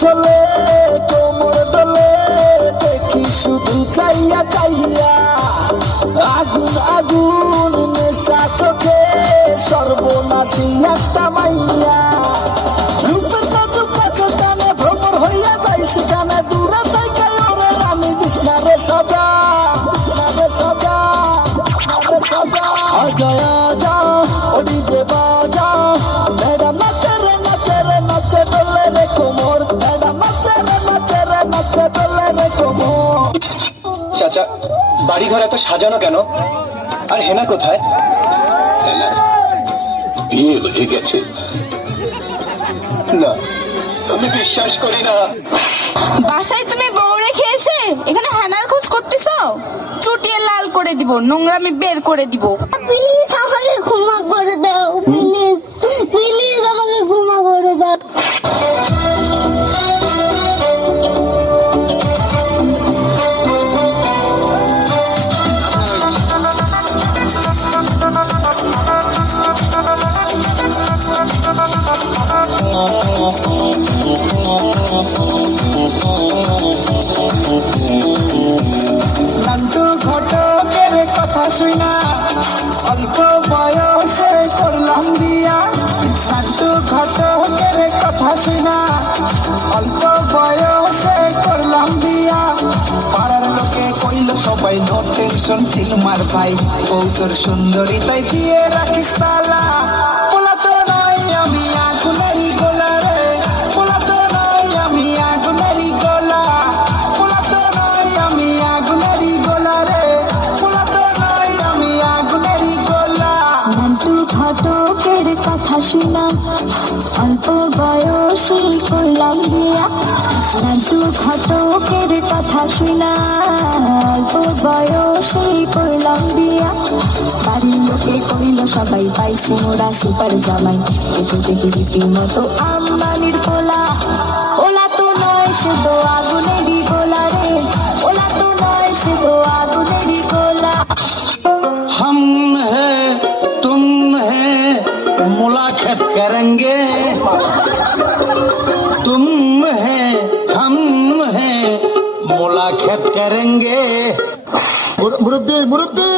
চলে কোমর দলে দেখি শুধু চাইয়া চাইয়া আগুন আগুন নেশা চোখে সর্বনাশী একটা মাইয়া রূপের জাদু কাছে টানে ভ্রমর হইয়া যাই সেখানে দূরে থেকে ওরে আমি দিশনারে সজা অজয় যা ওডি যে বাজা ম্যাডাম নাচে রে নাচে দোলে রে কোমর ম্যাডাম নাচে রে নাচে দোলে রে কোমর। চাচা বাড়ি ঘর এত সাজানো কেন? আর হেনা কোথায়? হেনা বিয়ে হয়ে গেছে। না আমি বিশ্বাস করি না। বাসায় তুমি বউ রেখে এসে এখানে হেনার খোঁজ করতেছো? চুটিয়ে লাল করে দিব, নোংরামি বের করে দিব। প্লিজ আমাকে ক্ষমা করে দাও, প্লিজ প্লিজ আমাকে ক্ষমা করে দাও। নান্টু ঘটকের কথা শুনা অল্প বয়সে করলাম বিয়া। নান্টু ঘটকের কথা শুনা অল্প বয়সে করলাম বিয়া। পাড়ার লোকে কইল সবাই নো টেনশন সিলমার ভাই কৌতর সুন্দরী তাই দিয়ে রাখিস তালা। পোলা তো নয় আমি আগুনেরই গোলা রে, পোলা তো নয় আমি আগুনেরই গোলা, পোলা তো নয় আমি আগুনেরই গোলা রে, পোলা তো নয় আমি আগুনেরই গোলা। নান্টু ঘটকের কথা শুনা অল্প বয়সে করলাম বিয়া। নান্টু ঘটকের কথা শুনা অল্প বয়সে করলাম বিয়া। বাড়ির লোকে করিল সবাই পাইছি মোরা সুপার জামাই, এতে দেখি রীতিমতো আম্বানির পোলা। ওলা তো নয় শুধু আগুনেরই গোলা রে, ওলা তো নয় শুধু আগুনেরই গোলা। हम है तुम है मुलाकात करेंगे, तुम है हम है मुलाकात करेंगे। মুরব্বী মুরব্বী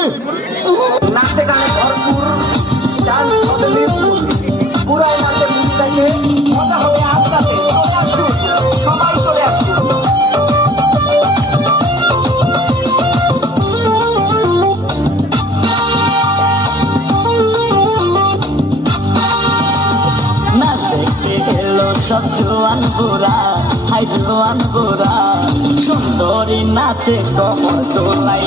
নাচে গানে ভরপুর গান হবে মিরপুর, পুরাই নাচে মুভিটাকে মজা হবে আপনাতে। চলে আসুন সবাই চলে আসুন। নাচতে এলো সব জোয়ান গোরা, হাই জোয়ান গোরা সুন্দরী নাচে কমর দোলাই